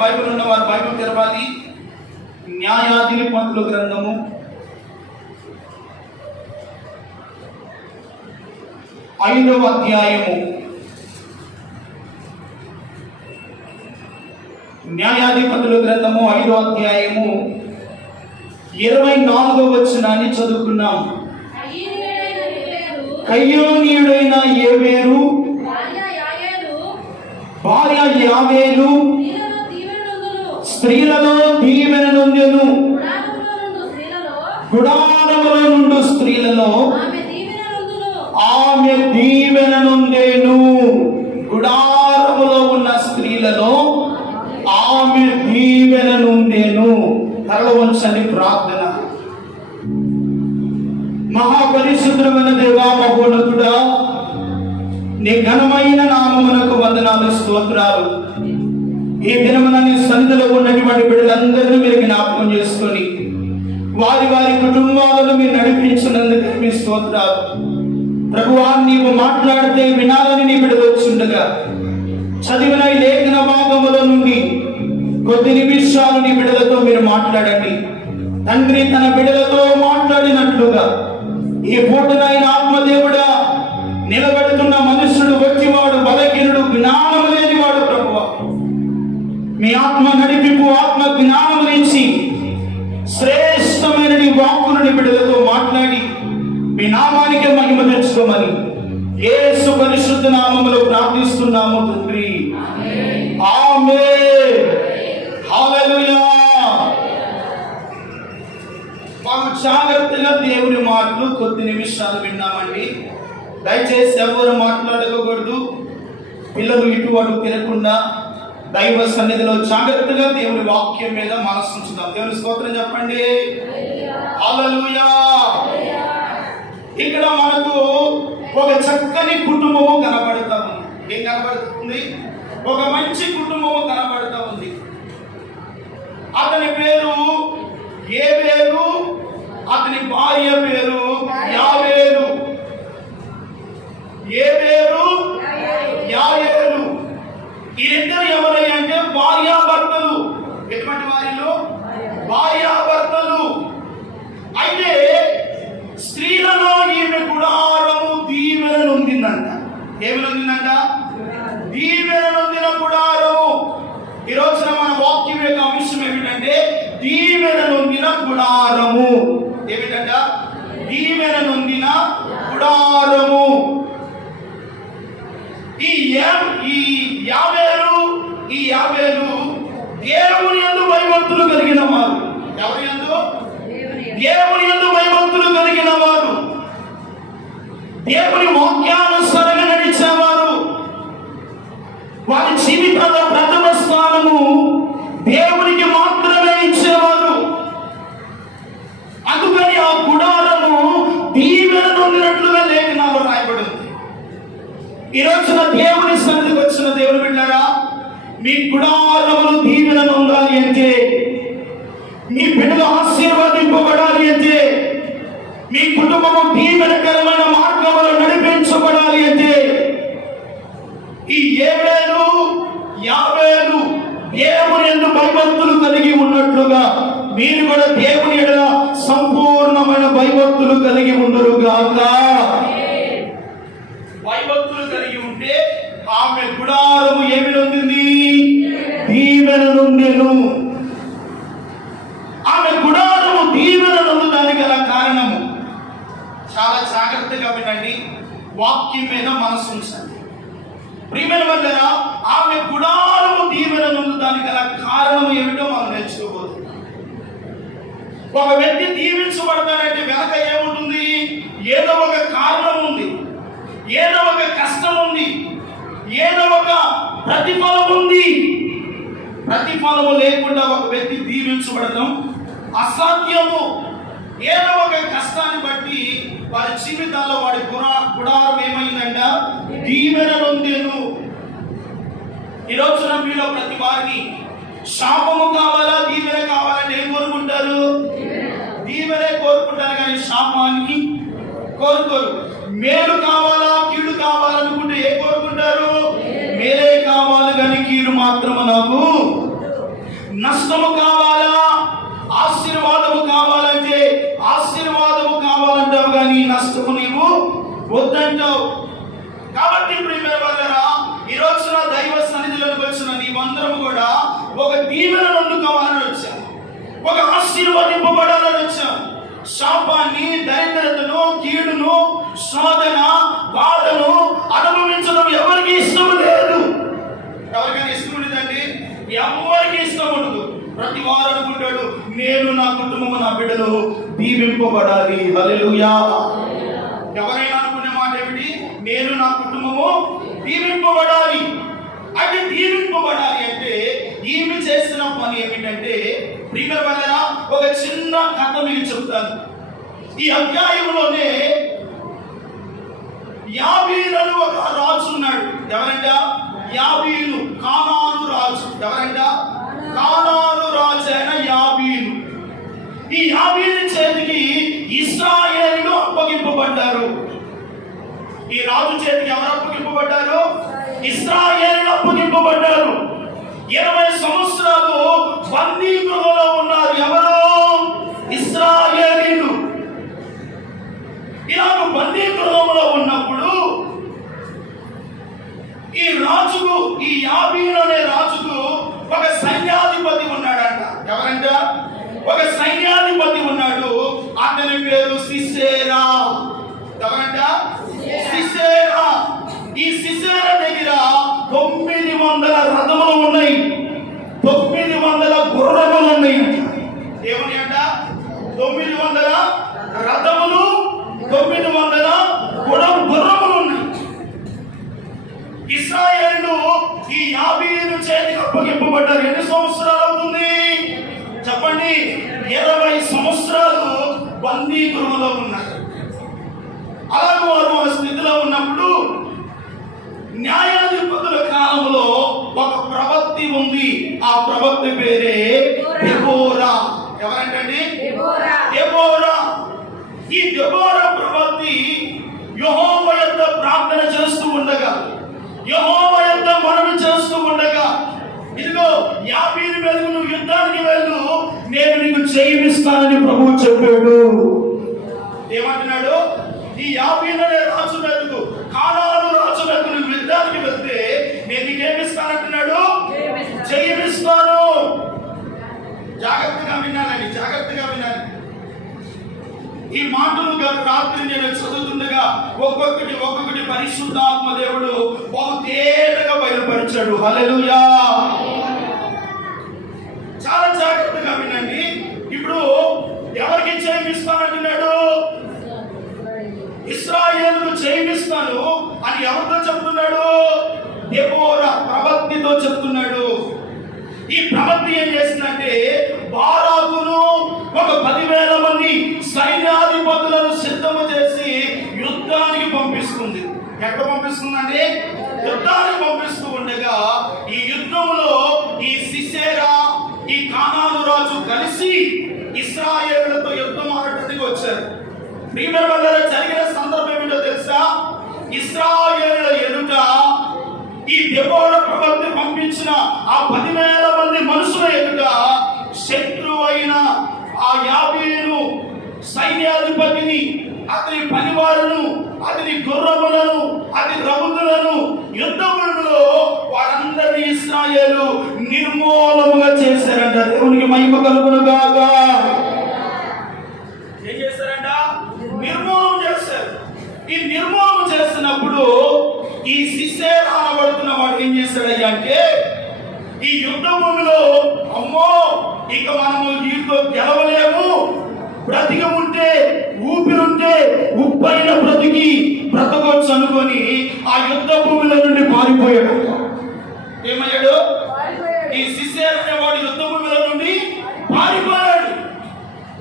Bible ఉన్న వారు Bible తెరవాలి. న్యాయాధిపతుల గ్రంథము 5వ అధ్యాయము. న్యాయాధిపతుల గ్రంథము 5వ అధ్యాయము 24వ వచనాన్ని చదువుకున్నాం. కయ్యోనీయుడైన యేబేరు భార్య యావేలు స్త్రీలలో దీవెన నొందెను. గుడారములో నుండి స్త్రీలలో ఆమె దీవెన నొందెను. గుడారములో ఉన్న స్త్రీలలో ఆమె దీవెన నొందెను. తల వంచని ప్రార్థన. మహాపరిశుద్ధమైన దేవా, మహోన్నతుడా, నీ ఘనమైన నామమునకు వందనాలు, స్తోత్రాలు. ఈ దినమున నీ సన్నిధిలో ఉన్నటువంటి బిడ్డలందరినీ మీరు జ్ఞాపకం చేసుకొని వారి వారి కుటుంబాలను మీరు నడిపించినందుకు మీ స్తోత్రాలు. ప్రభువా, నీవు మాట్లాడితే వినాలని నీ బిడ్డలు వచ్చుండగా చదివిన ఈ లేఖన భాగముల నుండి కొద్ది నిమిషాలు నీ బిడ్డలతో మీరు మాట్లాడండి. తండ్రి తన బిడ్డలతో మాట్లాడినట్లుగా ఈ పూటనైన ఆత్మదేవుడా, నిలబెడుతున్న మనుష్యుడు వచ్చివాడు బలహీనుడు, జ్ఞానము లేనివాడు. ప్రభువా, మీ ఆత్మ నడిపింపు, ఆత్మ జ్ఞానము నుంచి శ్రేష్టమైన నీ వాక్కును బిడ్డలతో మాట్లాడి మీ నామానికి మహిమ తెచ్చుకోమని యేసు పరిశుద్ధ నామములో ప్రార్థిస్తున్నాము తండ్రి. ఆమేన్. హల్లెలూయా. మాకు జాగ్రత్తగా దేవుని మాటలు కొద్ది నిమిషాలు విన్నామండి. దయచేసి ఎవరు మాట్లాడకూడదు. పిల్లలు ఇటు అటు తిరగకుండా దైవ సన్నిధిలో జాగ్రత్తగా దేవుని వాక్యం మీద మనసు ఉంచుదాం. దేవుని స్తోత్రం చెప్పండి. హల్లెలూయా. ఇక్కడ మనకు ఒక చక్కని కుటుంబము కనబడుతూ ఉంది. ఏం కనబడుతుంది? ఒక మంచి కుటుంబము కనబడుతూ ఉంది. అతని పేరు యేబేరు, అతని భార్య పేరు యావేలు. యేబేరు, యావేలు ఈ ఇద్దరు ఎవరై అంటే భార్యాభర్తలు. ఎటువంటి వారిలో? భార్యాభర్తలు. అయితే స్త్రీలలో ఈమె గుడారము దీవెన నొందిందంట. ఏమి నొందిందంట? దీవెన నొందిన గుడారము. ఈ రోజున మన వాక్యం యొక్క అంశం ఏమిటంటే దీవెన నొందిన గుడారము. ఏమిటంట? దీవెన నొందిన గుడారము. ఈ యావేలు దేవుని యందు భయభక్తులు కలిగిన వారు. ఎవరి యందు? దేవుని యందు భయభక్తులు కలిగిన వారు, దేవుని వాక్యానుసారంగా నడిచేవారు. వారి జీవితంలో ప్రథమ స్థానము దేవునికి మాత్రమే ఇచ్చేవారు. అందుకని ఆ గుడారము దీవెన నొందినట్లుగా లేఖనాల్లో రాయబడింది. ఈ రోజున దేవుని సన్నిధికి వచ్చిన దేవుని బిడ్డలారా, మీ గుడారములు దీవెన నొందాలి అంటే, మీ బిడ్డలు ఆశీర్వదింపబడాలి అంటే, మీ కుటుంబము దీవెనకరమైన మార్గంలో నడిపించబడాలి అంటే, ఈ యేబేరు, యావేలు దేవుని యందు భయభక్తులు కలిగి ఉన్నట్లుగా మీరు కూడా దేవుని ఎడల సంపూర్ణమైన భయభక్తులు కలిగి ఉండురుగాక. భయభక్తులు కలిగి ఉంటే ఆమె గుడారము ఏమి నొందింది? దీవెన నొందెను. ఆమె గుడారము దీవెన నొందడానికి గల కారణము చాలా జాగ్రత్తగా వినండి. వాక్యం మీద మనసు ఉంచండి. ప్రియమైన వారులారా, ఆమె గుడారము దీవెన నొందడానికి గల కారణం ఏమిటో మనం నేర్చుకోబోతున్నాం. ఒక వ్యక్తి దీవించబడతాడంటే వెనక ఏముంటుంది? ఏదో ఒక కారణం ఉంది, ఏదో ఒక కష్టం ఉంది, ఏదో ఒక ప్రతిఫలం ఉంది. ప్రతిఫలము లేకుండా ఒక వ్యక్తి దీవించబడటం అసాధ్యము. ఏదో ఒక కష్టాన్ని బట్టి వారి జీవితాల్లో వాడి గుడారం ఏమైందంట? దీవెన నొందెను. ఈ రోజున మీలో ప్రతి వారిని శాపము కావాలా, దీవెన కావాలని ఏం కోరుకుంటారు? దీవెనే కోరుకుంటారు, కానీ శాపానికి కోరుకోరు. మేలు కావాలా, కీడు కావాలనుకుంటే ఏ కోరుకుంటారు? మేలే కావాలి, కానీ కీడు మాత్రము నాకు నష్టము కావాలా, ఆశీర్వాదము కావాలంటే ఆశీర్వాదము కావాలంటావు, కానీ నష్టము నీవు వద్దంటావు. కాబట్టి ఈ రోజున దైవ సన్నిధిలోకి వచ్చిన నీవందరము కూడా ఒక దీవెనను అందుకోవాలని వచ్చాం, ఒక ఆశీర్వదింపబడాలని వచ్చాం. శాపాన్ని, దరిద్రతను, కీడును, శోధన, బాధను అనుభవించడం ఎవరికి ఇష్టం లేదు. ఎవరికైనా ఇష్టం ఉండదండి? ఎవరికి ఇష్టం ఉండదు. ప్రతి వారు అనుకుంటాడు, నేను, నా కుటుంబము, నా బిడ్డలు దీవింపబడాలి. హల్లెలూయా. ఎవరైనా అనుకునే మాట ఏమిటి? నేను, నా కుటుంబము దీవింపబడాలి. అయితే దీవింపబడాలి అంటే ఈమె చేసిన పని ఏమిటంటే, ప్రియమైన వాళ్ళరా, ఒక చిన్న కథ మీకు చెప్తాను. ఈ అధ్యాయంలోనే యాబీను అని ఒక రాజు ఉన్నాడు. ఎవరంట? యాబీను, కానాను రాజు. ఎవరంట? కానాను రాజు అయిన యాబీను. ఈ యాబీను చేతికి ఇశ్రాయేలీయులు అప్పగింపబడ్డారు. ఈ రాజు చేతికి ఎవరు అప్పగింపబడ్డారు? ఇశ్రాయేలీయులు అప్పగింపబడ్డారు. 20 సంవత్సరాలు బందీ గృహంలో ఉన్నారు. ఎవరు? ఇశ్రాయేలీయులు. ఇలాగ బందీ గృహంలో ఉన్నప్పుడు ఈ రాజుకు, ఈ యాబీను అనే రాజుకు ఒక సైన్యాధిపతి ఉన్నాడంట. ఎవరంట? ఒక సైన్యాధిపతి ఉన్నాడు. అతని పేరు సిసేరా. ఎవరంట? సిసేరా. ఈ సిసేరా దగ్గర 900 రథములు ఉన్నాయి, 900 గుర్రములు ఉన్నాయి. ఏమని అంట? 900 రథములు, 900 గుర్రములు ఉన్నాయి. ఇశ్రాయేలీయులు ఈ యాబీను చేతికి అప్పగింపబడ్డారు. ఎన్ని సంవత్సరాలు అవుతుంది చెప్పండి? 20 సంవత్సరాలు బందీ గృహంలో ఉన్నారు. అలాగే వారు ఆ స్థితిలో ఉన్నప్పుడు న్యాయాధిపతుల కాలంలో ఒక ప్రవక్తి ఉంది. ఆ ప్రవక్తి పేరే దెబోరా. ఎవరంటండి? దెబోరా. ఈ దెబోరా ప్రవక్తి యెహోవా యొద్ద ప్రార్థన చేస్తూ ఉండగా, యెహోవా యొద్ద మనవి చేస్తూ ఉండగా, ఇదిగో యాబీను మీదకు నువ్వు యుద్ధానికి వెళ్ళు, నేను నీకు జయమిస్తానని ప్రభువు చెప్పాడు. ఏమంటున్నాడు? ఈ యాబీను అనే రాజు మీదకు, కానాను రాజు మీదకు నువ్వు యుద్ధానికి వెళ్తే నేను నీకేమిస్తానంటున్నాడు? జయమిస్తాను. జాగ్రత్తగా వినాలండి, జాగ్రత్తగా వినాలి. ఈ మాటలు గత రాత్రి నేను చదువుతుండగా ఒక్కొక్కటి పరిశుద్ధాత్మ దేవుడు బహు తేటగా బయలుపరిచాడు. హల్లెలూయా. చాలా జాగ్రత్తగా వినండి. ఇప్పుడు ఎవరికి జయమిస్తానంటున్నాడు? ఇశ్రాయేలుకు జయమిస్తాను అని ఎవరితో చెప్తున్నాడు? దెబోరా ప్రవక్తితో చెప్తున్నాడు. ఈ ప్రవక్తి ఏం చేసిందంటే, బారాకును ఒక 10,000 మంది సైన్యాధిపతులను సిద్ధము చేసి యుద్ధానికి పంపిస్తుంది. ఎక్కడ పంపిస్తుందండి? యుద్ధానికి పంపిస్తూ ఉండగా ఈ యుద్ధంలో ఈ సిసేరా, ఈ కానాను రాజు కలిసి ఇశ్రాయేలులతో యుద్ధం ఆడటానికి వచ్చారు. ప్రియమైన వాళ్ళ జరిగిన సందర్భం ఏమిటో తెలుసా? ఇశ్రాయేలుల ఎదుట ఈ దెబోరా ప్రవక్త పంపించిన ఆ 10,000 మంది మనుషుల ఎదుట శత్రువైన ఆ యాబీను సైన్యాధిపతిని, అతని పనివారును, అతని గుర్రములను, అతని రౌతులను, యుద్ధములలో వారందరినీ ఇశ్రాయేలు నిర్మూలముగా చేశారంట. దేవునికి మహిమ కలుగును గాక. ఏం చేశారంట? నిర్మూలన చేశారు. ఈ నిర్మూలన చేస్తున్నప్పుడు ఈ సిసేరా అనబడుతున్న వాడు ఏం చేశాడయ్యా అంటే, ఈ యుద్ధ భూమిలో అమ్మో ఇక మనము వీరితో గెలవలేము, బ్రతికి ఉంటే, ఊపిరుంటే ఉప్పైన బ్రతకొచ్చు అనుకొని ఆ యుద్ధ భూమిలో నుండి పారిపోయాడు. ఏమయ్యాడు? ఈ సిసేరా అనేవాడు యుద్ధ భూమిలో నుండి పారిపోయాడు.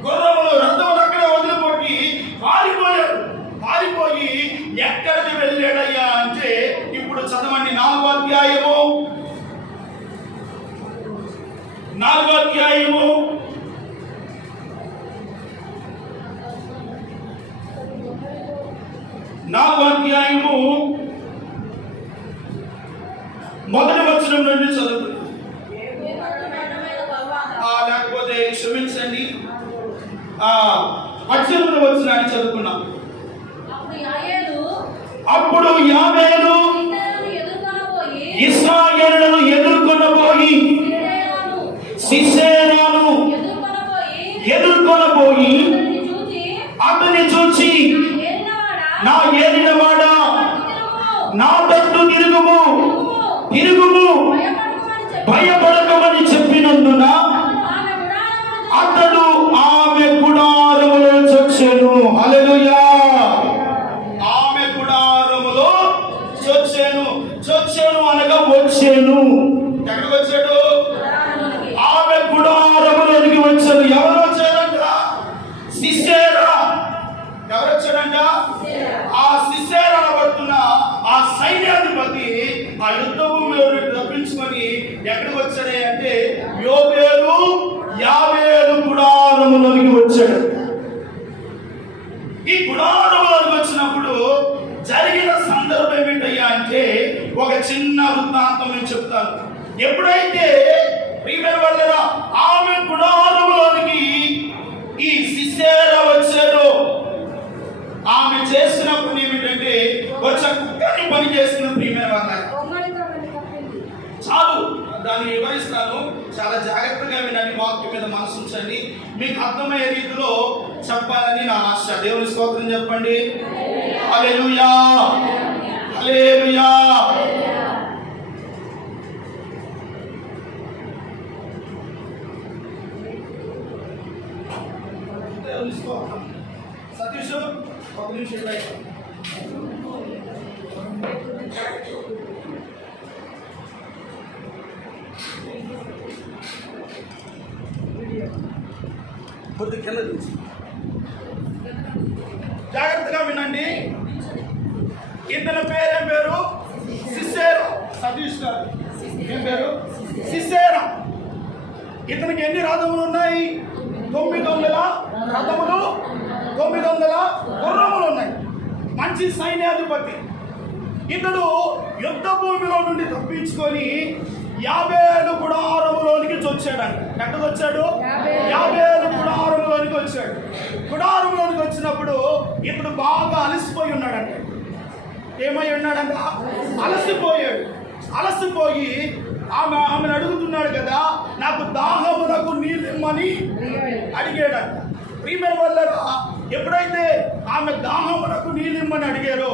గుర్రములు, రథములు అక్కడే వదిలిపెట్టి పారిపోయాడు. పారిపోయి ఎక్కడికి వెళ్ళాడయ్యా అంటే, ఇప్పుడు చదవండి 4వ అధ్యాయము, 4వ అధ్యాయము 4వ అధ్యాయము 1వ వచనం నుండి చదువు. క్షమించండి. 18వ వచనాన్ని చదువుకున్నాం. అప్పుడు యాబేలు ఇశ్రాయేలును ఎదుర్కొనబోయి సిసెరాను ఎదుర్కొనబోయి అతన్ని చూచి, నా ఏలినవాడా, నా తట్టు తిరుగుము భయపడకమని చెప్పినందున అతడు ఆమె గుడారములో చొచ్చెను. హల్లెలూయా. ఆమె గుడారములో చొచ్చెను అనగా వచ్చాను. ఎక్కడికి వచ్చాడు? ఆమె గుడారములోనికి వచ్చాడు. ఎవరు వచ్చారంట? సిసెరా. ఎవరు వచ్చాడంట? ఆ సిసెరా అనబడుతున్న ఆ సైన్యాధిపతి ఆ యుద్ధ భూమిలో తప్పించుకొని ఎక్కడికి వచ్చాడే అంటే యాబేలు గుడారములోనికి వచ్చాడు. ఈ గుడారములోనికి వచ్చినప్పుడు జరిగిన సందర్భం ఏమిటయ్యా అంటే ఒక చిన్న వృత్తాంతం నేను చెప్తాను. ఎప్పుడైతే ప్రియమైన వాళ్ళరా ఆమె గుడారములోనికి ఈ సిసెరా వచ్చాడో, ఆమె చేసిన పని ఏమిటంటే వచ్చే కుక్కని పని చేసిన ప్రియమైన వాళ్ళ చాలు. దాన్ని వివరిస్తాను, చాలా జాగ్రత్తగా వినండి, వాక్యం మీద మనసు ఉంచండి. మీకు అర్థమయ్యే రీతిలో చెప్పాలని నా ఆశ. దేవుని స్తోత్రం చెప్పండి. హల్లెలూయా, హల్లెలూయా. దేవుని స్తోత్రం. సతీష్ ఒక నిమిషం కొద్ది కింద తీసి జాగ్రత్తగా వినండి. ఇతని పేరేం పేరు? సిసెరా. సతీష్ గారు ఏం పేరు? సిసెరా. ఇతనికి ఎన్ని రథములు ఉన్నాయి? 900 రథములు, 900 గుర్రములు ఉన్నాయి. మంచి సైన్యాధిపతి. ఇతడు యుద్ధ భూమిలో నుండి తప్పించుకొని యాబేలు గుడారములోనికి వచ్చాడండి. ఎక్కడికి వచ్చాడు? యాబేలు గుడారములోనికి వచ్చాడు. గుడారములోనికి వచ్చినప్పుడు ఇతడు బాగా అలసిపోయి ఉన్నాడంట. ఏమై ఉన్నాడంట? అలసిపోయి ఆమెను అడుగుతున్నాడు కదా, నాకు దాహమునకు నీళ్ళిమ్మని అడిగాడంట. ప్రియమైన వాళ్ళరా, ఎప్పుడైతే ఆమె దాహమునకు నీళ్ళిమ్మని అడిగారో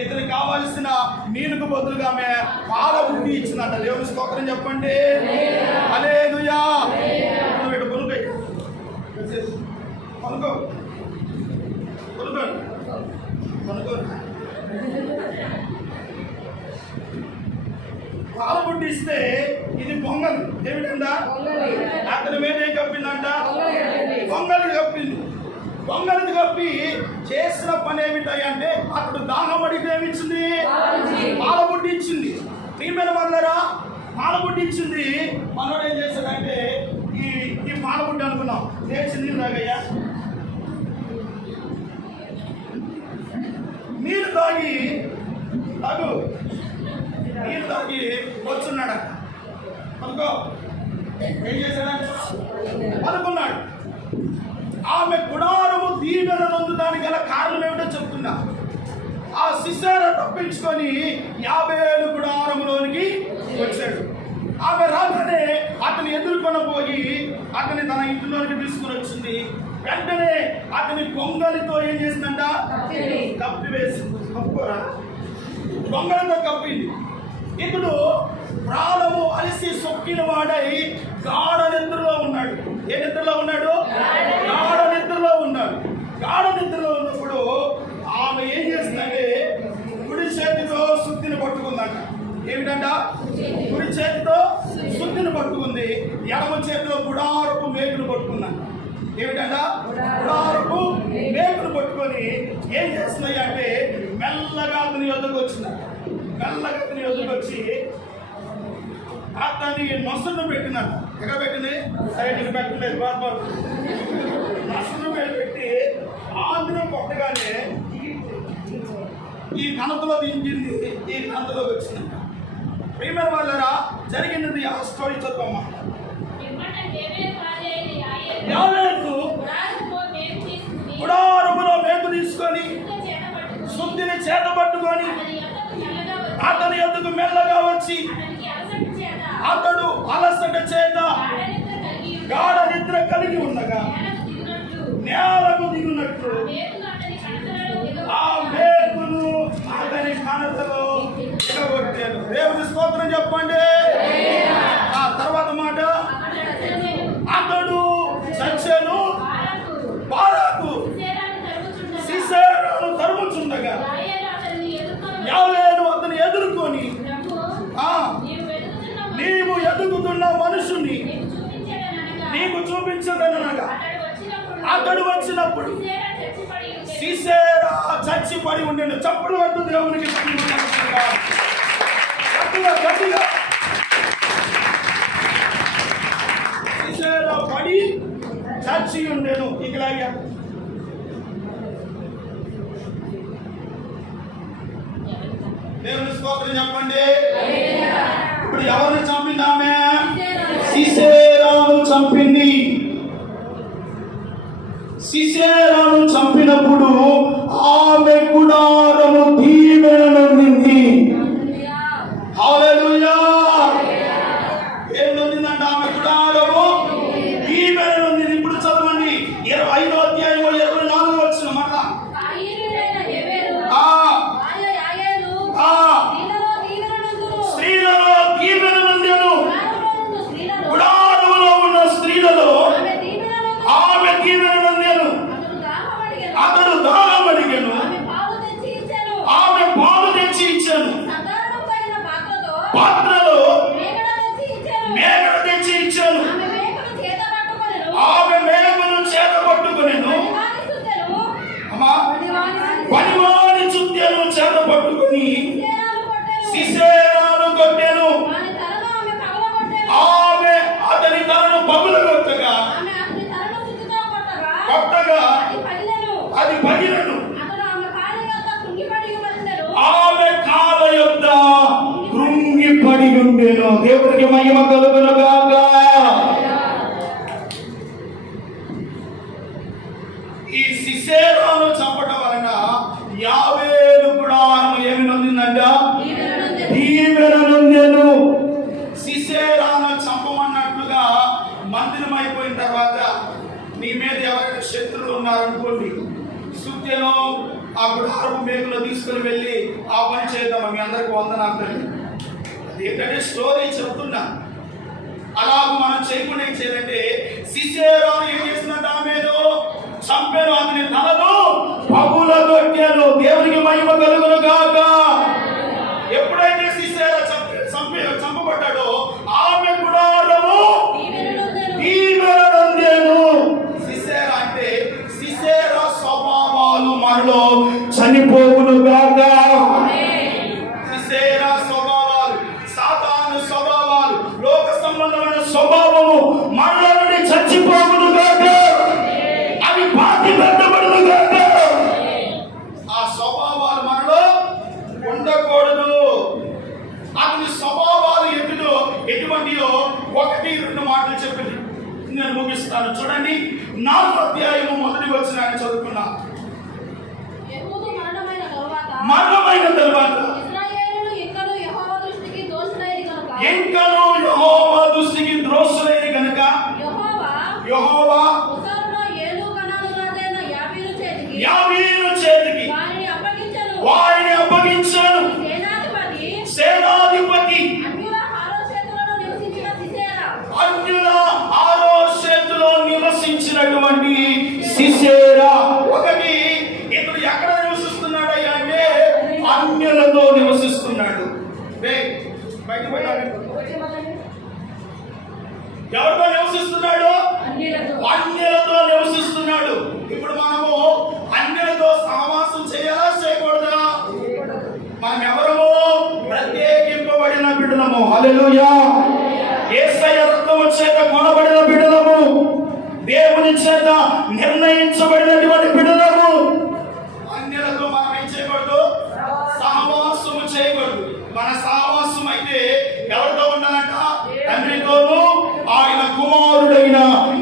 ఇతనికి కావాల్సిన నీళ్ళకు బదులుగా ఆమె పాల బుద్ధి ఇచ్చిందంట. దేవుని స్తోత్రం చెప్పండి. హల్లెలూయా. పాల బుద్ధి ఇస్తే ఇది పొంగల్ ఏమిటందా? అతని మీద ఏం కప్పిందంట? పొంగలి కప్పింది. పొంగలిది కప్పి చేసిన పని ఏమిటంటే అతడు దాహం అడిగితే ఏమిచ్చింది? పాలబుడ్డి ఇచ్చింది. ప్రియమైన వాళ్ళరా, పాలబుడ్డి ఇచ్చింది. మనోడు ఏం చేశాడంటే ఈ పాలబుడ్డి అనుకున్నాం, చేసింది తాగయ్యా, నీళ్ళు తాగి వచ్చున్నాడు అనుకో. ఏం చేశాడంటే అనుకున్నాడు. ఆమె గుడారము దీవెన నొందుదానికి గల కారణం ఏమిటో చెప్తున్నా. ఆ సిసెరా తప్పించుకొని యాబేలు గుడారములోనికి వచ్చాడు. ఆమె రాగానే అతని ఎదుర్కొనబోయి అతని తన ఇంటిలోనికి తీసుకుని వచ్చింది. వెంటనే అతని గొంగలితో ఏం చేసిందంట? కప్పివేసింది. గొంగలితో కప్పింది. ఇతడు ప్రాణము అలిసి సొక్కిన వాడై గాఢ నిద్రలో ఉన్నాడు. ఏ నిద్రలో ఉన్నాడు? గాఢ నిద్రలో ఉన్నాడు. గాఢ నిద్రలో ఉన్నప్పుడు ఆమె ఏం చేస్తుందంటే కుడి చేతితో సుత్తిని పట్టుకుందంట. ఏమిటంట? కుడి చేతితో సుత్తిని పట్టుకుంది. ఎడమ చేతిలో గుడారపు మేకులు పట్టుకుందంట. ఏమిటంట? గుడారపు మేకులు పట్టుకొని ఏం చేస్తున్నాయి అంటే మెల్లగా అతని యొద్దకు వచ్చిందంట. మెల్లగా అతని యొద్దకు వచ్చి అతని నొసను పెట్టినాడు. ఎక్కడ పెట్టింది? సైడ్కి పెట్టలేదు. నొసను పెట్టి ఆంధ్రం కొట్టగానే ఈ కణతలో దించింది. ఈ కణతలో వచ్చింది. ప్రియమైన వాళ్ళరా, జరిగినది ఆ స్టోరీ చదువుకోమ్మా. యొద్దకు మెల్లగా వచ్చి అతడు అలసట చేత గాఢ నిద్ర కలిగి ఉండగా నేలకు దిగునట్లు ఆ మేకును అతని కణతలో దిగగొట్టాను. దేవుని స్తోత్రం చెప్పండి. ఆ తర్వాత మాట, అతడు చచ్చెను, బారాకు సీసెరాను తరుముచుండగా యాయేలు అతని ఎదుర్కొని, నీవు ఎదుగుతున్న మనుషుని నీకు చూపించదనగా అతడు వచ్చినప్పుడు సీసెరా చచ్చి పడి ఉండేను. చప్పుడు పట్టు దేవునికి గట్టిగా సీసెరా పడి చచ్చి ఉండేను. ఇలాగా దేవుని స్తోత్రం చెప్పండి. ఇప్పుడు ఎవరిని చంపింది ఆమె? సీసెరాను చంపింది. సీసెరాను చంపినప్పుడు ఆమె గుడారము దీవెన నొందింది. హల్లెలూయా. ఏం నొందిందంట? ఆమె గుడారము దీవెన నొందింది. ఇప్పుడు చదవండి 25వ అధ్యాయము 24వ వచనం. మరలా స్త్రీలలో దీవెన నొందెను. గుడారములో ఉన్న స్త్రీలలో ఆమె దీవెన నొందెను. అతడు దానం అడిగెను, ఆమె పాలు తెచ్చి ఇచ్చాను. పాత్రలో మేకడ తెచ్చి ఇచ్చాను. ఆమె మేకను చేత పట్టుకొనెను. పనివాని చుట్టెను చేత పట్టుకొని సీసెరాను కొట్టెను. ఆమె అతని తలను పగులగొట్టగా అది పగిలెను. ఆమె కాళ్ళ యొద్ద కృంగిపడి ఉండెను. దేవుడికి మహిమ కలుగును గాక. ఈ సీసెరాను చంపటం వలన యాయేలు గుడారము ఏమి నొందిందంట? దీవెన నొందెను. సీసెరాను చంపమన్నట్లుగా మందిరం అయిపోయిన తర్వాత నీ మీద ఎవరైనా శత్రువులు ఉన్నారనుకోండి, సుత్యను ఆ గుడారపు మేకులో తీసుకుని వెళ్ళి ఆ పని చేద్దాం. మీ అందరికి వందనాలు. ఏంటంటే స్టోరీ చెప్తున్నా. అలాగ మనం చేయకుండా ఏం చేయాలంటే, సీసెరాను ఏం చేసిందంటే ఆమెను చంపాను, అతని తలను పగులగొట్టాను. దేవునికి మహిమ కలుగును గాక. ఎప్పుడైతే సీసెరా చంపబడ్డాడో ఆమె గుడారము దీవెన నొందెను. సీసెరా అంటే సీసెరా స్వభావాలు మనలో చనిపోవును గాక. సీసెరా స్వభావాలు, సాతాను స్వభావాలు, లోక సంబంధమైన స్వభావము మనలో నుండి చచ్చిపోవును గాక. అవి పాతి పెట్టబడును గాక. ఆ స్వభావాలు మనలో ఉండకూడదు. అతని స్వభావాలు ఎటువంటియో 1-2 మాటలు చెప్పింది. నేను ముగిస్తాను. చూడండి 4వ అధ్యాయము 1వ వచనాన్ని చదువుకున్నా. మరణమైన తరువాత ఇంకను యెహోవా దృష్టికి ద్రోషులైన గనుక యెహోవా యావీరు చేతికి వారిని అప్పగించాను. సేనాధిపతి అన్యుల ఆరోషేతులో నివసించినటువంటి సీసెరా. ఒకటి, ఇతడు ఎక్కడ నివసిస్తున్నాడయ్యా అంటే అన్యులతో నివసిస్తున్నాడు. ఎవరితో నివసిస్తున్నాడు? అన్యులతో నివసిస్తున్నాడు. ఇప్పుడు మనము అన్యులతో సహవాసం చేయాలా చేయకూడదా? మనం ఎవరము? ప్రత్యేకింపబడిన బిడ్డలము. హల్లెలూయా. యేసయ్య రక్తము చేత కొనబడిన బిడ్డలము. దేవుని చేత నిర్ణయించబడినటువంటి బిడ్డలము. అన్యులతో మనం ఏం చేయకూడదు? సహవాసము చేయకూడదు. మన సహవాసం అయితే ఎవరితో ఉండాలంట? తండ్రితోనూ ఆయన కుమారుడైన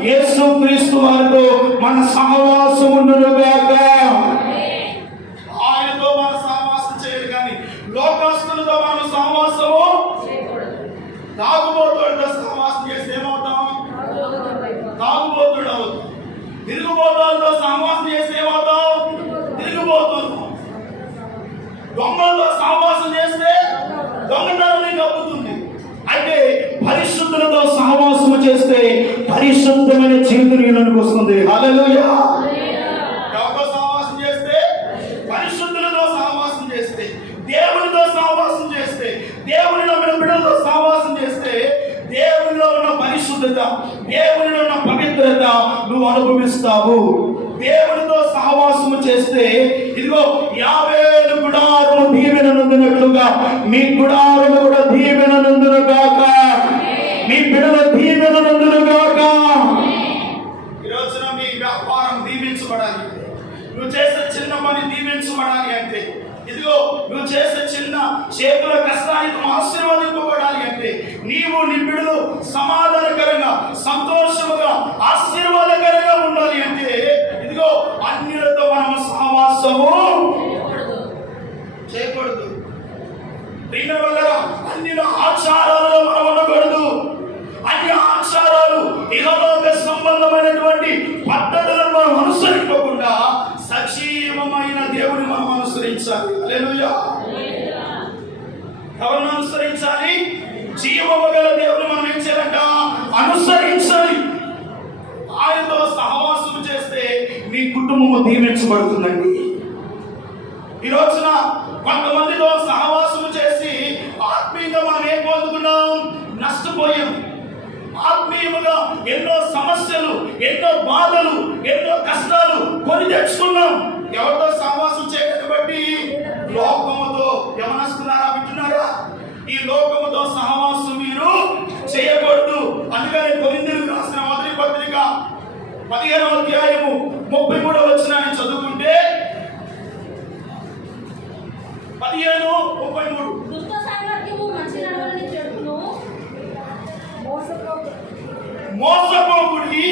యేసుక్రీస్తు వారితో మన సహవాసం ఉండును గాక. ఆయనతో మన సహవాసం చేయాలి, కానీ లోకస్తులతో మనం సహవాసం చేస్తే పరిశుద్ధమైన జీవితం నీలోనికి వస్తుంది. హల్లెలూయా. ఎవరితో సహవాసం చేస్తే? పరిశుద్ధులతో సహవాసం చేస్తే, దేవునితో సహవాసం చేస్తే, దేవుని నమ్మిన బిడ్డలతో సహవాసం చేస్తే దేవునిలో ఉన్న పరిశుద్ధత, దేవునిలో ఉన్న పవిత్రత నువ్వు అనుభవిస్తావు. దేవునితో సహవాసము చేస్తే ఇదిగో 50 గుడారము దీవెన నొందినట్లుగా మీ గుడారము కూడా దీవెన నొందును గాక, మీ బిడ్డల దీవెన నొందును గాక. ఈ రోజున మీ వ్యాపారం దీవించబడాలి, నువ్వు చేసే చిన్న పని దీవించబడాలి అంటే, ఇదిగో నువ్వు చేసే చిన్న చేతుల కష్టానికి ఆశీర్వదింపబడాలి అంటే, నీవు నీ బిడ్డలు సమాధానకరంగా, సంతోషముగా, ఆశీర్వాదకరంగా ఉండాలి అంటే, ఇదిగో అన్యులతో మనం సహవాసము చేయకూడదు. అన్యుల ఆచారాలలో మనం ఉండకూడదు. అన్య ఆచారాలు, ఇహలోక సంబంధమైనటువంటి పద్ధతులను మనం అనుసరించకుండా సజీవమైన దేవుని మనం అనుసరించాలి. హల్లెలూయా. ఎవరిని అనుసరించాలి? జీవము గల దేవుని మనం ఏం చేయాలంట? అనుసరించాలి. ఆయనతో సహవాసం చేస్తే నీ కుటుంబము దీవించబడుతుందండి. ఈ రోజున కొంతమందితో సహవాసం చేసి ఆత్మీయంగా మనం ఏం పొందుకున్నాం? నష్టపోయాం. ఆత్మీయముగా ఎన్నో సమస్యలు, ఎన్నో బాధలు, ఎన్నో కష్టాలు కొని తెచ్చుకున్నాం. ఎవరితో సహవాసం చేయడం బట్టి? లోకముతో. యవనస్తున్నారా, వింటున్నారా? ఈ లోకముతో సహవాసం మీరు చేయకూడదు. అందుకని కొరింథీయులకు రాసిన మొదటి పత్రిక 15వ అధ్యాయము 33వ వచనాన్ని చదువుకుంటే 15:33 దుష్ట సాంగత్యము మంచి నడవడిని చెడును, మోసపోకుడి.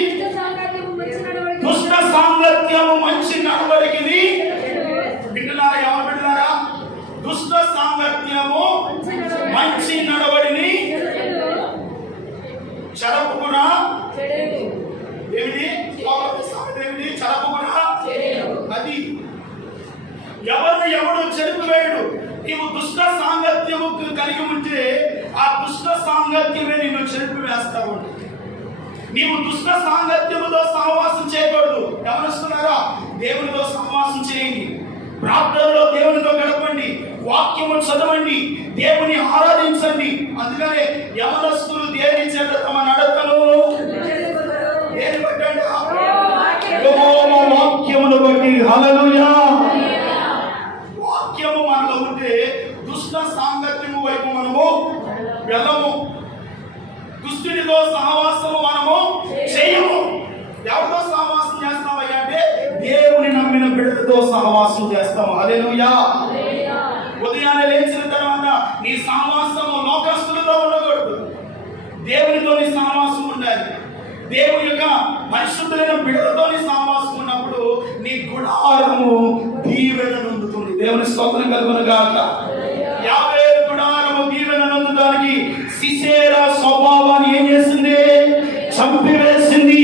దుష్ట సాంగత్యము మంచి నడవడికిని. బిడ్డలారా, ఎవరు బిడ్డలారా? దుష్ట సాంగత్యము మంచి నడవడిని చెరపుకునా. ఏమిటి? ఏమిటి? చెరపుకునా. అది ఎవరిని ఎవడు చెరిపివేయడు. నీవు దుష్ట సాంగత్యము కలిగి ఉంటే ఆ దుష్ట సాంగత్యమే నిన్ను చెరిపివేస్తావు. నీవు దుష్ట సాంగత్యముతో సహవాసం చేయకూడదు. గమనిస్తున్నారా? దేవునితో సహవాసం చేయండి, ప్రార్థనలో దేవునితో గడపండి, వాక్యము చదవండి, దేవుని ఆరాధించండి. అందుకనే యవనస్తులు దేని చేత తమ నడతను దేని బట్టండి? యెహోవా వాక్యమును బట్టి. హల్లెలూయా. వాక్యము మనలో ఉంటే దుష్ట సాంగత్యము వైపు మనము వెళ్ళము. దుష్టునితో సహవాసము మనము చేయము. ఎవరితో సహవాసం చేస్తామయ్యా అంటే దేవుని నమ్మిన బిడ్డలతో సహవాసం చేస్తాము. హల్లెలూయా. ఉదయాన్నే లేచిన తర్వాత నీ సహవాసము లోకస్తులతో ఉండకూడదు. దేవునితో నీ సహవాసం ఉండాలి. దేవుని యొక్క పరిశుద్ధులైన బిడ్డలతో నీ సహవాసం ఉన్నప్పుడు నీ గుడారము దీవెన నొందుతుంది. దేవుని స్తోత్రం కలుగును గాక. 50 గుడారము దీవెన నొందడానికి సిసేరా స్వభావాన్ని ఏం చేసింది? చంపివేసింది.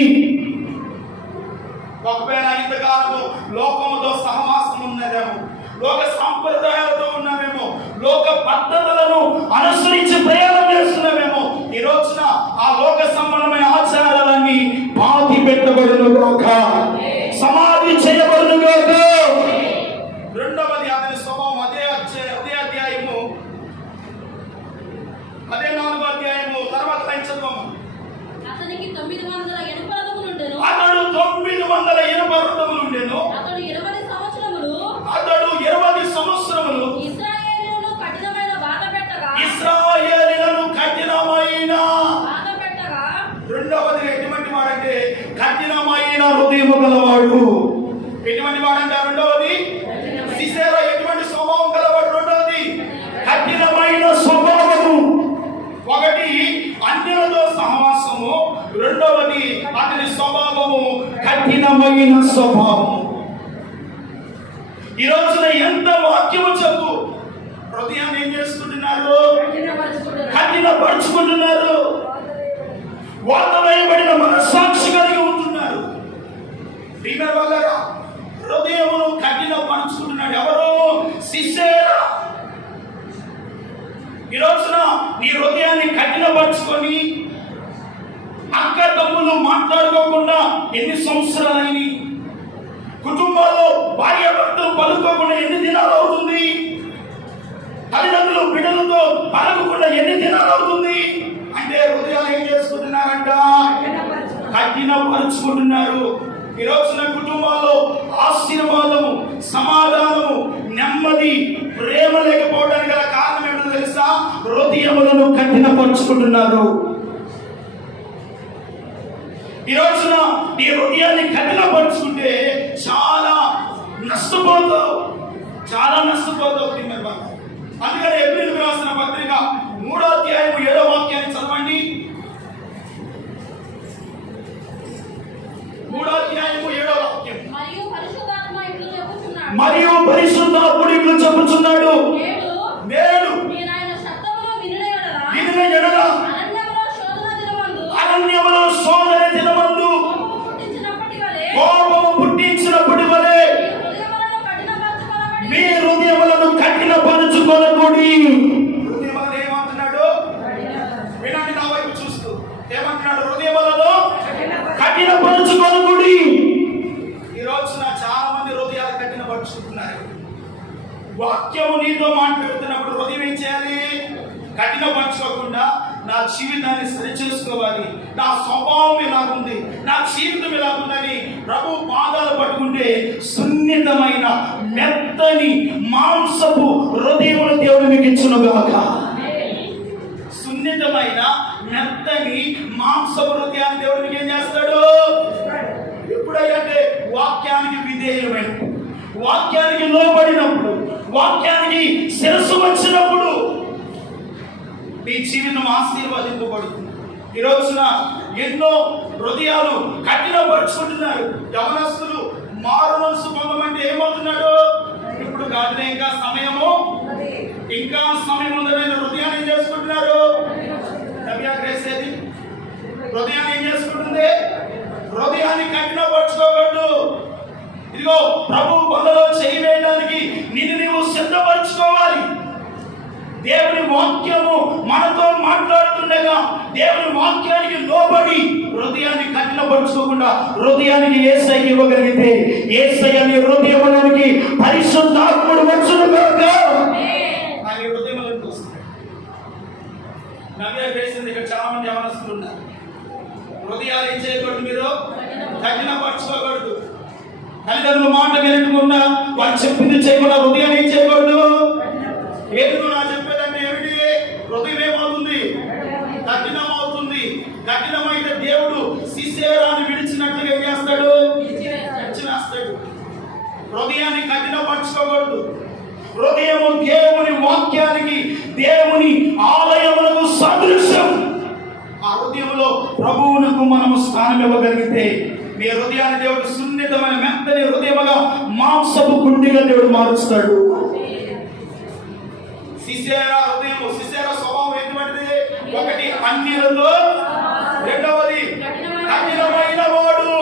ఒకవేళ ఇంతకాలము లోకముతో సహవాసం ఉన్నదేమో, లోక సాంప్రదాయాలతో ఉన్నామేమో, లోక పద్ధతులను అనుసరించి ప్రయాణం చేస్తున్నామేమో, ఈ రోజున ఆ లోక సంబంధమైన ఆచారాలన్నీ పాతి పెట్టబడును గాక, సమాధి చేయబడును గాక. రెండవది అతని స్వభావం. అదే అధ్యాయము, అదే 4వ అధ్యాయము తర్వాత లైన్ చదవము. అతనికి 900 ఇనుప రథములు ఉండెను. అతడు 900 ఇనుప రథములు ఉండెను. అతడు 20 సంవత్సరములు ఇశ్రాయేలీయులను కఠినమైన బాధ పెట్టగా రెండవది ఎటువంటి వాడంటే కఠినమైన హృదయము గలవాడు. ఎటువంటి వాడంటే రెండవది సిసేరా ఎటువంటి స్వభావం గలవాడు. రెండవది కఠినమైన స్వభావము. ఒకటి అన్యులతో సహవాసము, రెండవది అతని స్వభావము కఠినమైన స్వభావము. ఈ రోజున ఎంత వాక్యము చెప్పు, హృదయాన్ని ఏం చేసుకుంటున్నారు? కఠినపరుచుకుంటున్నారు. వాతవేయబడిన మనస్సాక్షి కలిగి ఉంటున్నారు. దీని వల్ల హృదయమును కఠినపరుచుకుంటున్నాడు. ఎవరు? సిసేరా. ఈ రోజున నీ హృదయాన్ని కఠినపరుచుకొని తల్లిదండ్రులు మాట్లాడుకోకుండా ఎన్ని సంవత్సరాలైనవి? కుటుంబాల్లో భార్యాభర్తలు పలుకోకుండా ఎన్ని దినాలు అవుతుంది? తల్లిదండ్రులు బిడ్డలతో పలకకుండా ఎన్ని దినాలు అవుతుంది? అంటే హృదయాలు ఏం చేసుకుంటున్నారంట? కఠినపరుచుకుంటున్నారు. ఈ రోజున కుటుంబాల్లో ఆశీర్వాదము, సమాధానము, నెమ్మది, ప్రేమ లేకపోవడానికి గల కారణం ఏమిటో తెలుసా? హృదయములను కఠినపరుచుకుంటున్నారు. ఈ రోజున ఈ హృదయాన్ని కఠినపరుచుకుంటే చాలా నష్టపోతావు. అందుకని ఎబ్రీయులకు రాసిన పత్రిక 3వ అధ్యాయం 7వ వాక్యాన్ని చదవండి. 3వ అధ్యాయం 7వ వాక్యం. మరియు పరిశుద్ధాత్ముడు ఇట్లు చెప్పుచున్నాడు, నేడు వినిన ఎడల అరణ్యములో శోధన దినమందు కోపము పుట్టించినప్పటి వలె మీ హృదయములను కఠినపరుచుకొనకుడి. హృదయములను ఏమంటున్నాడు? వినండి నా వైపు చూస్తూ. ఏమంటున్నాడు? హృదయములను కఠినపరుచుకొనకుడి. ఈ రోజున చాలా మంది హృదయాలు కఠినపరుచుకుంటున్నారు. వాక్యము నీతో మాట్లాడుతున్నప్పుడు హృదయం ఏం చేయాలి? కఠినపరచుకోకుండా నా జీవితాన్ని సరిచేసుకోవాలి, నా స్వభావం ఎలాగుంది, నా జీవితం ఎలాగుందని ప్రభు పాదాలు పట్టుకుంటే సున్నితమైన మెత్తని మాంసపు హృదయమును దేవుడు మీకు ఇచ్చునుగాక. సున్నితమైన మెత్తని మాంసపు హృదయాన్ని దేవుడు మీకు ఏం చేస్తాడు? ఎప్పుడైతే వాక్యానికి విధేయమైన, వాక్యానికి లోబడినప్పుడు, వాక్యానికి శిరస్సు వచ్చినప్పుడు మీ జీవితం ఆశీర్వదింపబడుతుంది. ఈ రోజున ఎన్నో హృదయాలు కఠినపరుచుకుంటున్నారు. యవనస్తులు మారు మనసు పొందమంటే ఏమవుతున్నాడు? ఇప్పుడు కాదులే, ఇంకా సమయం ఉందని హృదయాన్ని ఏం చేసుకుంటున్నారు? హృదయాన్ని ఏం చేసుకుంటుంది? హృదయాన్ని కఠినపరుచుకోకూడదు. ఇదిగో ప్రభు పనులో చేయి వేయడానికి నిన్ను నీవు సిద్ధపరచుకోవాలి. దేవుని వాక్యము మనతో మాట్లాడుతుండగా దేవుని వాక్యానికి లోబడి హృదయాన్ని కఠినపరుచుకోకుండా హృదయానికి యేసయ్య ఇవ్వగలిగితే యేసయ్య నీ హృదయంలోనికి పరిశుద్ధాత్ముడు వచ్చునుగాక. ఆయన హృదయంలోకి వస్తాడు. నవ్య వేసింది. ఇక్కడ చాలా మంది యవనస్తులు ఉన్నారు. హృదయాలు ఏం చేయకూడదు? మీరు కఠినపరచుకోకూడదు. తల్లిదండ్రుల మాట వినకుండా వారు చెప్పింది చేయకుండా హృదయాన్ని ఏం చేయకూడదు? ఏది నా చెప్పేదంటే ఏమిటి? హృదయం ఏమవుతుంది? కఠినమవుతుంది. కఠినమైతే దేవుడు సిసేరాని విడిచినట్లుగా ఏం చేస్తాడు? విడిచివేస్తాడు. హృదయాన్ని కఠినపరచుకోకూడదు. హృదయము దేవుని వాక్యానికి, దేవుని ఆలయములకు సదృశ్యం. ఆ హృదయంలో ప్రభువునకు మనము స్థానం ఇవ్వగలిగితే మీ హృదయాన్ని దేవుడు సున్నితమైన మెత్తని హృదయముగా మాంసపు గుండిగా దేవుడు మారుస్తాడు. సిసేరా స్వభావం ఎటువంటిది? ఒకటి అన్యులతో, రెండవది కఠినమైన వాడు.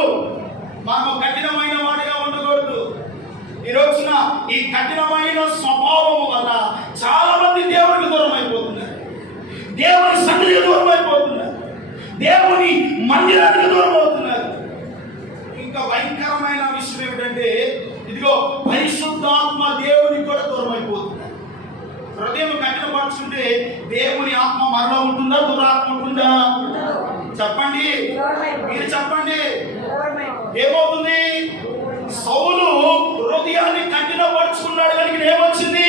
మనము కఠినమైన వాడిగా ఉండకూడదు. ఈ రోజున ఈ కఠినమైన స్వభావం వల్ల చాలా మంది దేవునికి దూరం అయిపోతున్నారు, దేవుని సన్నిధికి దూరం అయిపోతున్నారు, దేవుని మందిరానికి దూరం అవుతున్నారు. ఇంకా భయంకరమైన విషయం ఏమిటంటే ఇదిగో పరిశుద్ధాత్మ దేవునికి కూడా దూరం అయిపోతున్నారు. హృదయం కఠినపరుచుకుంటే దేవుని ఆత్మ మనలో ఉంటుందా? దురాత్మ ఉంటుందా? చెప్పండి, మీరు చెప్పండి. ఏమవుతుంది? సౌలు హృదయాన్ని కఠినపరుచుకున్నాడు కనుక ఏమొచ్చింది?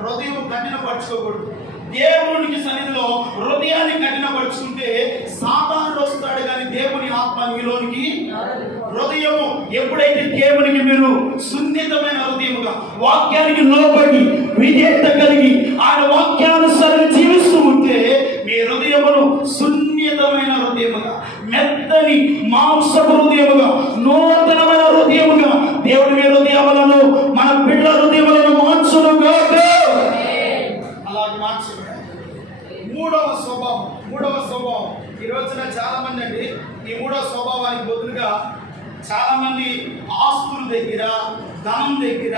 హృదయం కఠినపరచుకోకూడదు. దేవునికి సన్నిధిలో హృదయాన్ని కఠినపరుచుకుంటే సాతానుడు వస్తాడు కానీ దేవుని ఆత్మ మీలోనికి. హృదయము ఎప్పుడైతే దేవునికి మీరు సున్నితమైన హృదయముగా వాక్యానికి లోబడి విధేయత కలిగి ఆయన వాక్యానుసారంగా జీవిస్తూ ఉంటే మీ హృదయమును సున్నితమైన హృదయముగా, మెత్తని మాంసపు హృదయముగా, నూతనమైన హృదయముగా దేవుడి మీ హృదయములను, మన బిడ్డల హృదయములను మార్చునుగాక. అలాగే మార్చబడాలి. మూడవ స్వభావం ఈ రోజున చాలా మంది అండి ఈ మూడవ స్వభావానికి బదులుగా చాలా మంది ఆస్తుల దగ్గర, ధనం దగ్గర,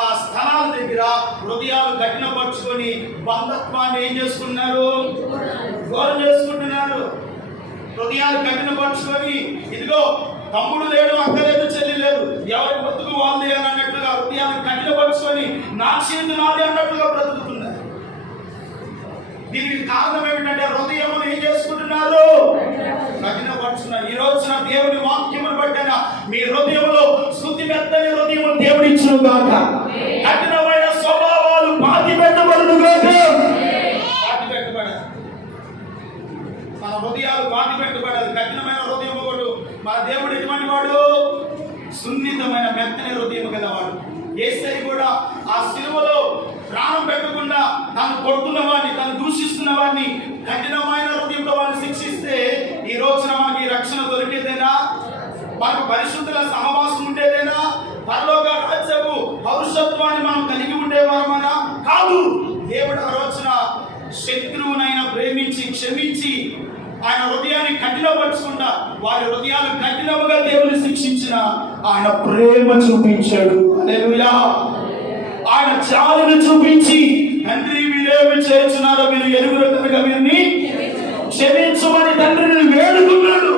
ఆ స్థలాల దగ్గర హృదయాలు కఠినపరుచుకొని బంధత్వాన్ని ఏం చేసుకున్నారు? దూరం చేసుకుంటున్నారు. హృదయాలు కఠినపరుచుకొని ఇదిగో తమ్ముడు లేడు, అక్క లేదు, చెల్లి లేదు, ఎవరి బతుకు వాళ్ళే అని అన్నట్లుగా హృదయాలు కఠినపరుచుకొని నా చేతి నాది అన్నట్లుగా బ్రతుకుతున్నారు. దీనికి కారణం ఏమిటంటే హృదయమును ఏం చేసుకుంటున్నారు? కఠినపరుచున్నారు. ఈ రోజున దేవుని వాక్యమును బట్టిన మీ హృదయంలో స్తుతి మెత్తని హృదయము దేవుడు ఇచ్చును గాక. కఠినమైన స్వభావాలు పాతి పెట్టబడును గాక. పాతి పెట్టబడాలి, మన హృదయాలు పాతి పెట్టబడాలి. కఠినమైన హృదయము కూడా మన దేవుడు ఎటువంటి వాడు? సున్నితమైన మెత్తని హృదయం గలవాడు. యేసయ్య కూడా ఆ సిలువలో ప్రాణం పెట్టకుండా తాను కొడుతున్న వాడిని, తాను దూషిస్తున్న వాడిని కఠినమైన హృదయంతో వాడిని శిక్షిస్తే ఈ రోజున మనకి రక్షణ దొరికేదేనా? మనకు పరిశుద్ధుల సహవాసం ఉండేదేనా? పరలోక రాజ్యపు పౌరుషత్వాన్ని మనం కలిగి ఉండేవారమనా? కాదు. దేవుడు ఆ రోజున శత్రువునైనా ప్రేమించి క్షమించి ఆయన హృదయాన్ని కఠినపరచుకుంటా వారి హృదయాలు కఠినముగా దేవుని శిక్షించిన ఆయన ప్రేమ చూపించాడు. హల్లెలూయా. ఆయన చాలును చూపించి తండ్రి వీరేమి చేస్తున్నారో మీరు ఎరుగురు కనుక వీరిని క్షమించమని తండ్రిని వేడుకున్నాడు.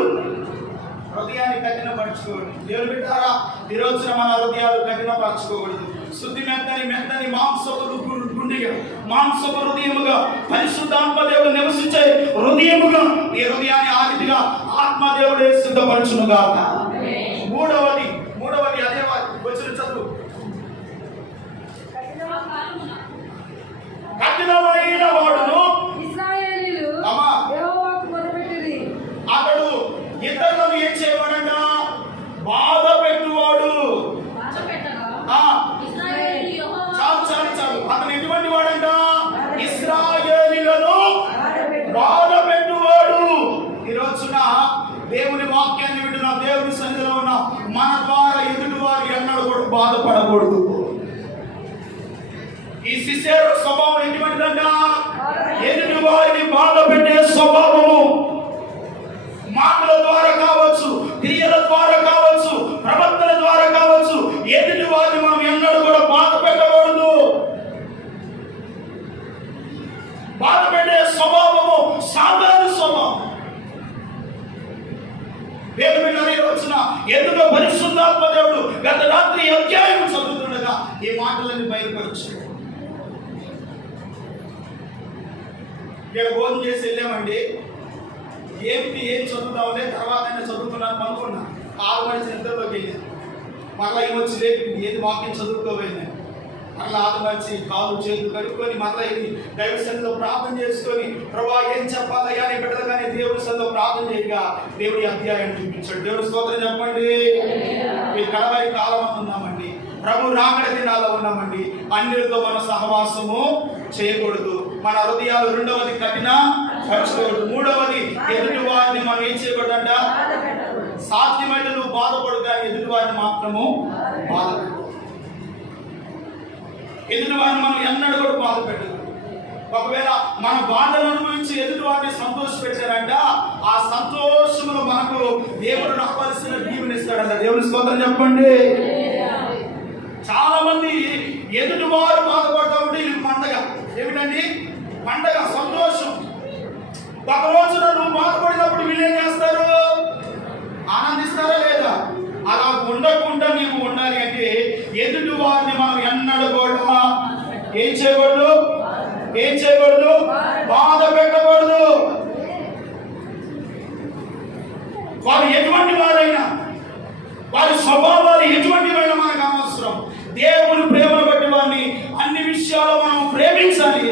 హృదయాన్ని కఠినపరచుకోండి. దేవుడు పెట్టారా? ఈ రోజున మన హృదయాలు కఠినపరచుకోకూడదు. శుద్ధి మెత్తని మాంసపు హృదయముగా పరిశుద్ధాత్మ దేవుడు నివసించే హృదయముగా ఈ హృదయాన్ని ఆదిగా ఆత్మదేవుడే సిద్ధపరచును గాక. మూడవది అదే వచ్చిన చదువు. కఠినమైన వాడును అతడు ఇతరులను ఏం చేయవాడంట? బాధ పెట్టువాడు. చాలు. అతను ఎటువంటి వాడంట? ఇశ్రాయేలీయులను బాధ పెట్టువాడు. ఈ రోజున దేవుని వాక్యాన్ని వింటున్న దేవుని సన్నిధిలో ఉన్న మన ద్వారా ఎదుటి వారు ఎన్నడూ కూడా బాధపడకూడదు. ఈ సిసేరు స్వభావం ఎటువంటిదంట? ఎదుటి వారిని బాధ పెట్టే స్వభావము. మాటల ద్వారా కావచ్చు, క్రియల ద్వారా కావచ్చు, ప్రవర్తన ద్వారా కావచ్చు, ఎదుటి వారిని మనం ఎన్నడూ కూడా బాధ పెట్టకూడదు. బాధ పెట్టే స్వభావము సాధారణ స్వభావం. దేవుని వచ్చిన ఎందుకు పరిశుద్ధాత్మ దేవుడు గత రాత్రి అధ్యాయం చదువుతుండగా ఈ మాటలన్నీ బయలుపరచు. ఇక్కడ భోజనం చేసి వెళ్ళామండి. ఏం చదువుతావులే తర్వాత చదువుతున్నాను అనుకున్నా. 6 గంటల నిద్రలోకి వెళ్ళాను. మరలా ఏమొచ్చి లేపింది, ఏది వాక్యం చదువుకోపోయింది. మరలా ఆదమర్చి కాలు చేతులు కడుక్కొని మరలా ఇది దైవ సన్నిధిలో ప్రార్థన చేసుకొని ప్రభా ఏం చెప్పాలయ్యా నీ బిడ్డలు కానీ దేవుడి సన్నిధిలో ప్రార్థన చేయగా దేవుడి అధ్యాయం చూపించాడు. దేవుడి స్తోత్రం చెప్పండి. ఈ కడవరి కాలం ఉన్నామండి. ప్రభు రాకడ దినాల్లో ఉన్నామండి. అన్యులతో మన సహవాసము చేయకూడదు. మన హృదయాలు రెండవది కఠినపరచకూడదు. మూడవది ఎదుటి వారిని మనం ఏం చేయకూడదంట? సాధ్యమైన నువ్వు బాధపడు కానీ ఎదుటి వారిని మాత్రము బాధపడు. ఎదుటి వారిని మనం ఎన్నడూ కూడా బాధ పెట్టదు. ఒకవేళ మన బాధలను అనుభవించి ఎదుటి వారిని సంతోష పెట్టారంట, ఆ సంతోషములో మనకు దేవుడు రావాల్సిన దీవెనిస్తాడంట. దేవుని స్తోత్రం చెప్పండి. చాలా మంది ఎదుటి వారు బాధపడతా ఉంటే ఇది పండగ. ఏమిటండి? పండగ, సంతోషం. ఒక రోజున నువ్వు బాధపడినప్పుడు వీళ్ళు ఏం చేస్తారు? ఆనందిస్తారా లేదా? అలా ఉండకుండా నీవు ఉండాలి అంటే ఎదుటి వారిని మనం ఎన్నడూ కూడా ఏం చేయకూడదు? బాధ పెట్టకూడదు. వారు ఎటువంటి వారైనా, వారి స్వభావాలు ఎటువంటివైనా మనకు అనవసరం. దేవుని ప్రేమను బట్టి వారిని అన్ని విషయాలు మనం ప్రేమించాలి,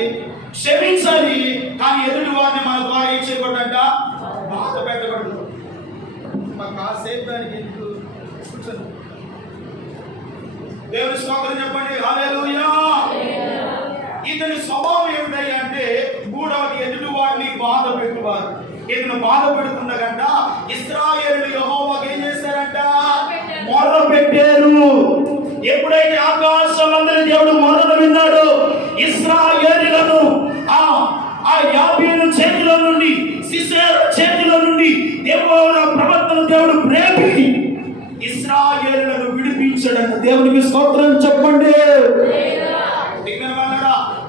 క్షమించాలి. కానీ ఎదుటి వారిని మన ద్వారా ఏం చేయకూడదంట? బాధ పెట్టకూడదు. కాసేపు దానికి ఎందుకు కూర్చొని దేవుని స్తోత్రం చెప్పండి. హల్లెలూయా. ఇతని స్వభావం ఏమిటయ్యా అంటే మూడవది ఎదుటి వారిని బాధ పెట్టువారు. ఇతను బాధ పెడుతుండగంట ఇశ్రాయేలీయులు యెహోవాకు ఏం చేశారంట? మొర్ర పెట్టారు. ఎప్పుడైతే ఆకాశమందరి దేవుడు మొర్రను విన్నాడు, ఇశ్రాయేలీయులను ఆ యాబీను చేతిలో నుండి, సిసేరా చేతిలో నుండి దేవుని ప్రవర్తన దేవుడు ప్రేమి ఇశ్రాయేలీయులను విడిపించాడంట. దేవునికి స్తోత్రం చెప్పండి.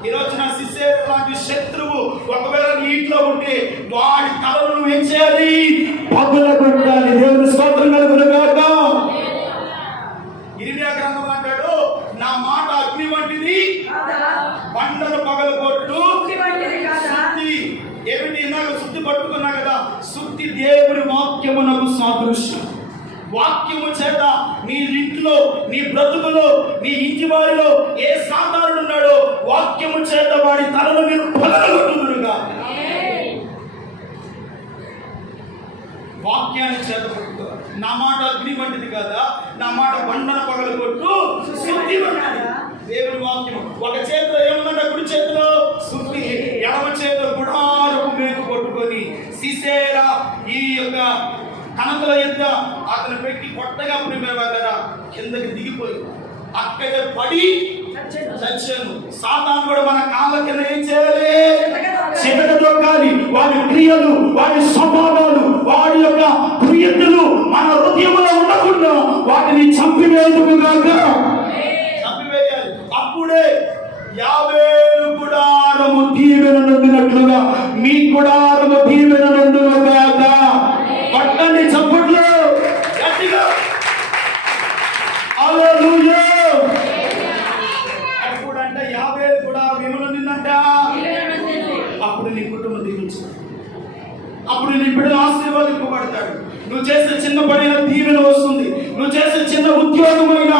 ఈ రోజున సిసేరా లాంటి శత్రువు ఒకవేళ నీ ఇంట్లో ఉంటే ఏం చేయాలి? పగలగొట్టాలి. దేవుని స్తోత్రం కలుగును గాక. ఇర్మియా గ్రంథం అంటాడు, నా మాట అగ్ని వంటిది, బండను పగలగొట్టు శుద్ధి. ఏమిటి? నాకు శుద్ధి పట్టుకున్నా కదా, శుద్ధి దేవుని వాక్యమునకు సాదృశ్యం. వాక్యము చేత నీ ఇంట్లో, నీ బ్రతుకులో, నీ ఇంటి వారిలో ఏ సాధారణ ఉన్నాడో వాక్యము చేత వాడి తలను మీరు పగలగొట్టుదురుగా. వాక్యాన్ని చేత పట్టుకో. నా మాట అగ్ని వంటిది కదా, నా మాట బండన పగలగొట్టు శుద్ధి వంటిది. దేవుని వాక్యము ఒక చేతిలో ఏముందంటే కుడి చేతిలో శుద్ధి, ఎడమ చేతిలో గుడారపు మేకు కొట్టుకొని సిసేరా ఈ యొక్క కణకుల ఎద్ద అతను పెట్టి కొట్టగా ప్రిమేవారు కిందకి దిగిపోయి అక్కడే పడి చచ్చాను. సాతాను కూడా మన కాళ్ళ కింద ఏం చేయాలి? చితకతో కాలి వాడి క్రియలు, వాడి స్వభావాలు, వాడి యొక్క ప్రియతలు మన హృదయంలో ఉండకుండా వాటిని చంపివేయదుగాక. చంపివేయాలి. అప్పుడే 50 గుడారము దీవెన నొందినట్లుగా మీ గుడారము దీవెన నొందుగాక. పట్టని చప్పట్లు గట్టిగా. హల్లెలూయా. అప్పుడంటే 50 గుడారం ఏమనుందంట? అప్పుడు నీ కుటుంబం దీవించు. అప్పుడు నీ బిడ్డలు ఆశీర్వదింపబడతాడు. నువ్వు చేసే చిన్న పడైన దీవెన వస్తుంది. నువ్వు చేసే చిన్న ఉద్యోగమైన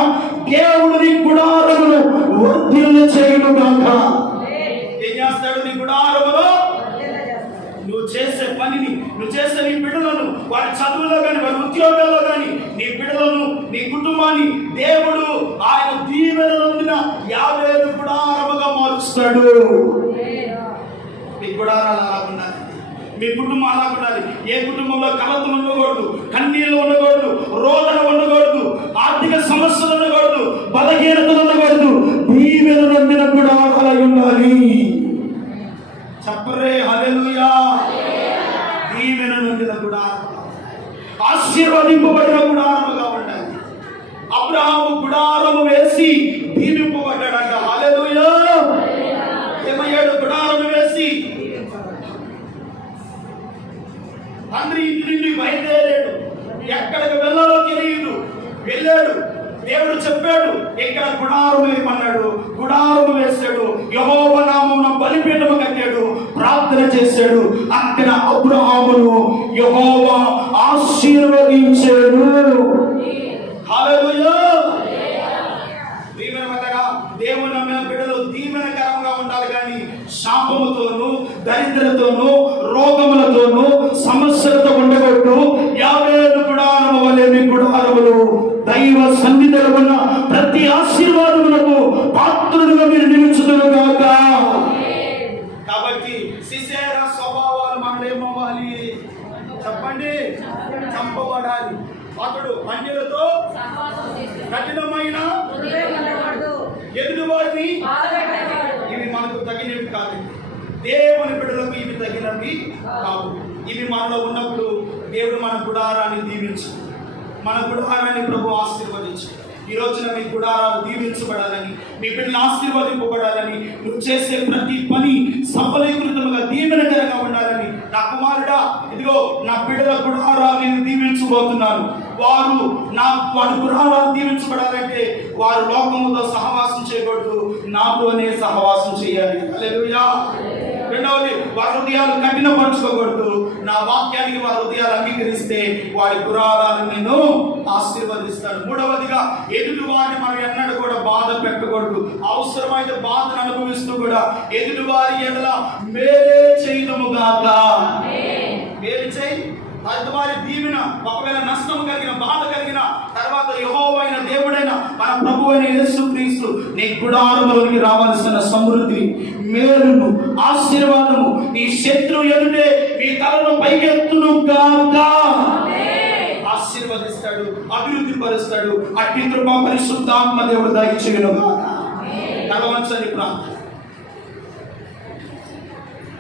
దేవుడు నీ గుడారమును వర్ధిల్ల చేయును గాక. ఏం చేస్తాడు? నీ గుడారములో నువ్వు చేసే పనిని, నువ్వు చేసే నీ బిడ్డలను, వారి చదువులో కానీ, వారి ఉద్యోగాల్లో కానీ, నీ బిడ్డలను, నీ కుటుంబాన్ని దేవుడు ఆయన దీవెన నొందిన 50 గుడారముగా మారుస్తాడు. మీ గుడారాలు అలా ఉండాలి, మీ కుటుంబం అలా ఉండాలి. ఏ కుటుంబంలో కలతలు ఉండకూడదు, కన్నీళ్ళు ఉండకూడదు, రోదన ఉండకూడదు, ఆర్థిక సమస్యలు ఉండకూడదు, బలహీనతలు ఉండకూడదు. దీవెన నొందిన గుడారాలు ఉండాలి. చెప్పరే హల్లెలూయా. దీవెన నొందిన గుడారం, ఆశీర్వదింపబడిన గుడారముగా ఉండాలి. అబ్రహాము గుడారము వేసి దీవింపబడ్డాడంట. హల్లెలూయా. ఏమయ్యాడు? గుడారము వేసి తండ్రి ఇంటి నుండి బయలుదేరాడు. ఎక్కడికి వెళ్ళాలో తెలియదు, వెళ్ళాడు. దేవుడు చెప్పాడు, ఇక్కడ గుడారం వేయమన్నాడు. గుడారం వేశాడు. యెహోవా నామమున బలిపీఠము కట్టాడు, ప్రార్థన చేశాడు. అక్కడ అబ్రహామును యెహోవా ఆశీర్వదించాడు. హల్లెలూయా. దేవుని నమ్మిన బిడ్డలు దీవెనకరంగా ఉండాలి కానీ శాపముతోనూ, దరిద్రతోనూ, రోగములతోనూ, సమస్యలతో ఉండకూడదు. 50 గుడారము వలె మీ గుడారములు దైవ సన్నిధిలో ఉన్న ప్రతి ఆశీర్వాదములకు పాత్రులుగా మీరు నిలుచుదురుగాక. కాబట్టి సిసేరా స్వభావాలు మనలో ఏమవ్వాలి? చెప్పండి. చంపబడాలి. అతడు అన్యులతో కఠినమైన ఎదుటివారిని, ఇవి మనకు తగినవి కాదు. దేవుని బిడ్డలకు ఇవి తగినవి కాదు. ఇవి మనలో ఉన్నప్పుడు దేవుడు మన గుడారాన్ని దీవించు, మన గుడారాన్ని ప్రభు ఆశీర్వదించు. ఈ రోజున మీ గుడారాలు దీవించబడాలని, మీ బిడ్డలు ఆశీర్వదింపబడాలని, నువ్వు చేసే ప్రతి పని సఫలీకృతముగా దీవెనకరంగా ఉండాలని. నా కుమారుడా, ఇదిగో నా బిడ్డల గుడారాలు నేను దీవించబోతున్నాను. వారి గుడారాలు దీవించబడాలంటే వారు లోకముతో సహవాసం చేయకూడదు, నాతోనే సహవాసం చేయాలి. హల్లెలూయా. రెండవది, వారి హృదయాలు కఠినపరచుకోకూడదు. నా వాక్యానికి వారి హృదయాలు అంగీకరిస్తే వారి గుడారాలను నేను ఆశీర్వదిస్తాను. మూడవదిగా, ఎదుటి వారిని మనం ఎన్నడూ కూడా బాధ పెట్టకూడదు. అవసరమైతే బాధను అనుభవిస్తూ కూడా ఎదుటి వారి ఎడల మేలే చేయదుముగాక. మేలు చేయి. వారి దీవెన, ఒకవేళ నష్టం కలిగిన, బాధ కలిగిన తర్వాత యెహోవా అయిన దేవుడైన మన ప్రభువు అయిన యేసుక్రీస్తు నీ గుడారములోనికి రావాల్సిన సమృద్ధి, మేలును, ఆశీర్వాదము నీ శత్రువు ఎదుటే మీ తలను పైకెత్తును గాక. ఆశీర్వదిస్తాడు, అభివృద్ధి పరుస్తాడు. అట్టి కృప పరిశుద్ధాత్మ దేవుడు దయచేయును గాక. తల వంచండి ప్రార్థన.